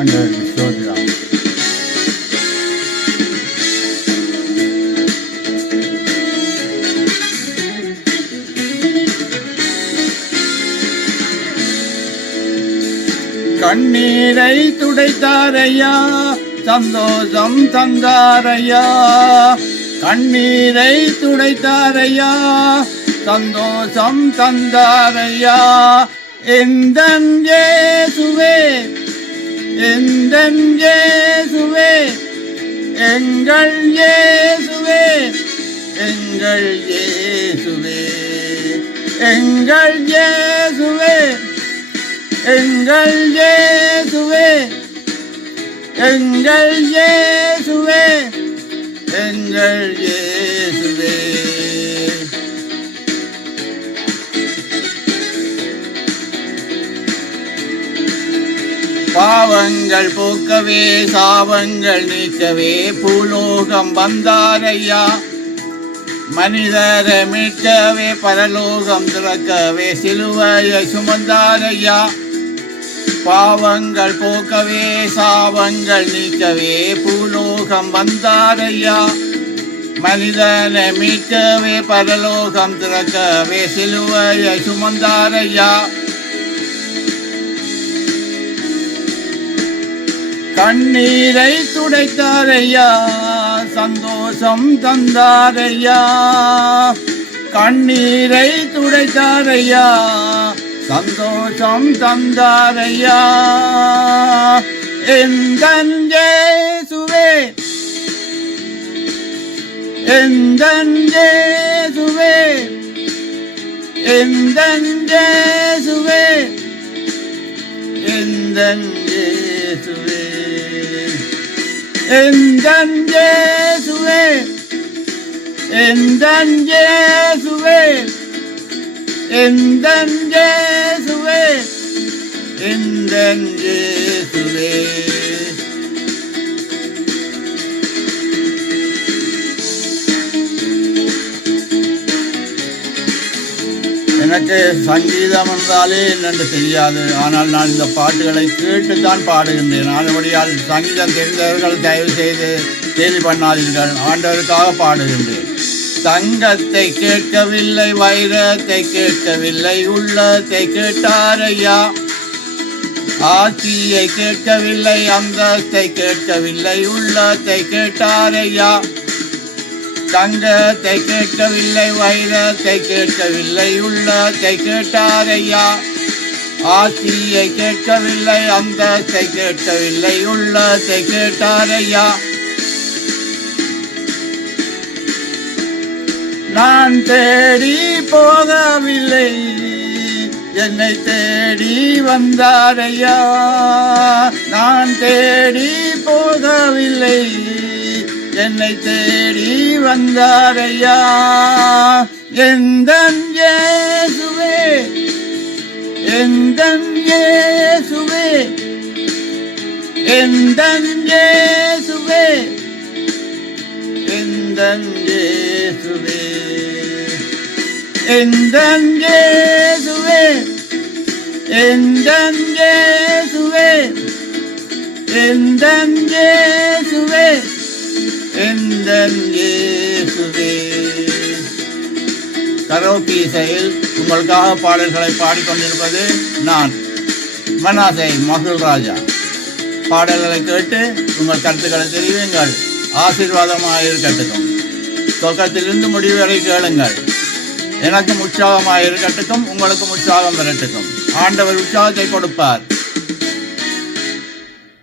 ஆண்டவருக்கு ஸ்தோத்திரம். கண்ணீரை துடைத்தாரையா, சந்தோஷம் தந்தாரையா. கண்ணீரை துடைத்தாரையா, சந்தோஷம் தந்தாரையா. எந்தன் இயேசுவே, எந்தன் இயேசுவே, எங்கள் இயேசுவே, எங்கள் இயேசுவே, எங்கள் இயேசுவே, எங்கள் இயேசுவே, எங்கள் இயேசுவே, எங்கள் இயேசுவே. பாவங்கள் போக்கவே, சாபங்கள் நீக்கவே பூலோகம் வந்தாரையா. மனிதரை மீட்கவே, பரலோகம் திறக்கவே சிலுவையை சுமந்தாரையா. பாவங்கள் போக்கவே, சாபங்கள் நீக்கவே பூலோகம் வந்தாரையா. மனிதனை மீட்கவே, பரலோகம் திறக்கவே சிலுவையை சுமந்தாரையா. கண்ணீரை துடைத்தாரையா, சந்தோஷம் தந்தாரையா. கண்ணீரை துடைத்தாரையா, சந்தோஷம் தந்தாரையா. எந்தன் இயேசுவே, எந்தன் இயேசுவே, எந்தன் இயேசுவே, எந்தன் இயேசுவே, எந்தன் இயேசுவே, எந்தன் இயேசுவே, எந்தன் இயேசுவே, எந்தன் இயேசுவே. எனக்கு சங்கீதம் என்றாலே என்னென்று தெரியாது. ஆனால் நான் இந்த பாட்டுகளை கேட்டுத்தான் பாடுகின்றேன். ஆனபடியால் சங்கீதம் தெரிந்தவர்கள் தயவு செய்து கேலி பண்ணாதீர்கள். ஆண்டவருக்காக பாடுகின்றேன். தங்கத்தை கேட்கவில்லை, வைரத்தை கேட்கவில்லை, உள்ளத்தை கேட்டாரையா. ஆட்சியை கேட்கவில்லை, அந்தஸ்தை கேட்கவில்லை, உள்ளத்தை கேட்டாரையா. தங்கத்தை கேட்கவில்லை, வைரத்தை கேட்கவில்லை, உள்ளத்தை கேட்டாரையா. ஆட்சியை கேட்கவில்லை, அந்தஸ்தை கேட்கவில்லை, உள்ளத்தை கேட்டாரையா. நான் தேடி போகவில்லை, என்னை தேடி வந்தாரையா. நான் தேடி போகவில்லை, என்னை தேடி வந்தாரையா. எந்தன் இயேசுவே, எந்தன் இயேசுவே, எந்தன் இயேசுவே, எந்தன் இயேசுவே, எந்தன் இயேசுவே, எந்தன் இயேசுவே, எந்தன் இயேசுவே, எந்தன் இயேசுவே. கரோக்கி இசையில் உங்களுக்காக பாடல்களை பாடிக்கொண்டிருப்பது நான் மனாசை மகள் ராஜா. பாடல்களை கேட்டு உங்கள் கருத்துக்களை தெரிவிங்கள். ஆசீர்வாதமாக இருக்கட்டும். தொடக்கத்திலிருந்து முடிவு வரை கேளுங்கள். எனக்கும் உற்சாகமாக இருக்கட்டும், உங்களுக்கும் உற்சாகம் வரட்டும். ஆண்டவர் உற்சாகத்தை கொடுப்பார்.